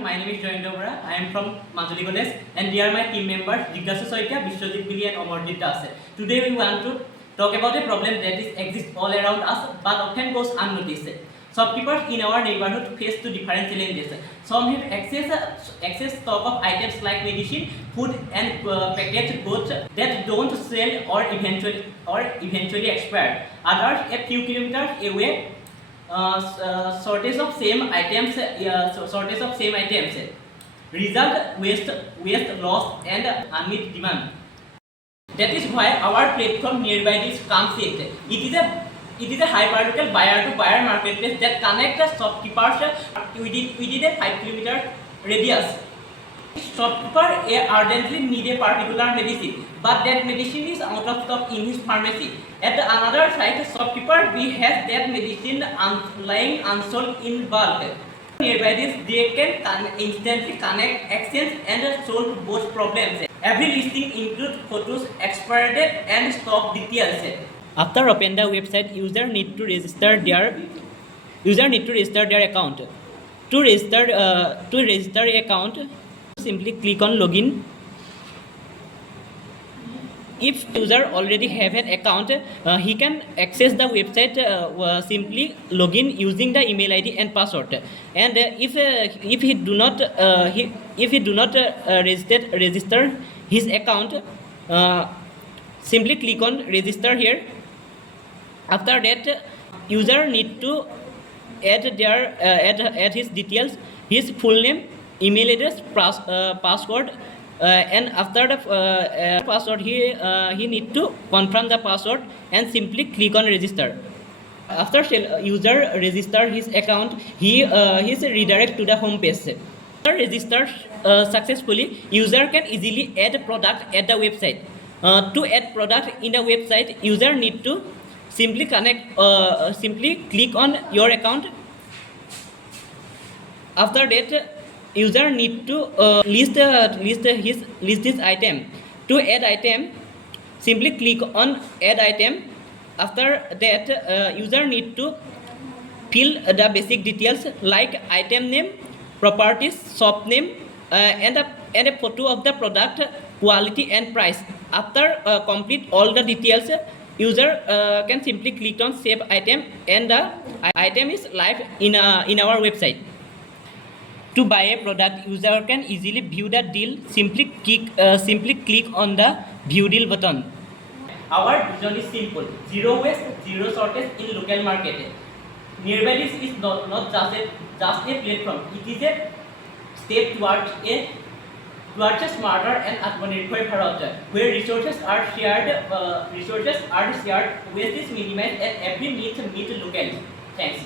my name is Joyendra Bora. I am from Majuli College, and they are my team members Jigashu Soikia, Vishwajit Bili, and Amarjit Das. Today we want to talk about a problem that exists all around us but often goes unnoticed. Shopkeepers in our neighborhood face two different challenges. Some have excess stock of items like medicine, food, and packaged goods that don't sell or eventually expire. Others, a few kilometers away, shortage of same items. Result waste loss and unmet demand. That is why our platform nearby this comes in. It is a hyperlocal buyer-to-buyer marketplace that connects the shopkeepers within a 5-kilometer radius. Shopkeeper ardently need a particular medicine, but that medicine is out of stock in his pharmacy. At the another side, shopkeeper has that medicine lying unsold in bulk. Nearby this, they can instantly connect, exchange, and solve both problems. Every listing includes photos, expiry date, and stock details. After opening the website, user need to register their account. To register account, simply click on login. If user already have an account, he can access the website simply login using the email ID and password. And if he do not register his account, simply click on register here. After that, user need to add his details, his full name, email address, password, and after the password, he need to confirm the password and simply click on register. After user register his account, he is redirect to the home page. After register successfully, user can easily add product at the website. To add product in the website, user need to simply click on your account. After that, user need to list his item. To add item, simply click on add item. After that, user need to fill the basic details like item name, properties, shop name, and a photo of the product, quality, and price. After complete all the details, user can simply click on save item, and the item is live in our website. To buy a product, user can easily view the deal. Simply click on the view deal button. Our vision is simple: zero waste, zero shortage in local market. Nearby this is not just a platform. It is a step towards a smarter and Atmanirbhar Bharat, where resources are shared, waste is minimized, and every needs meet locally. Thanks.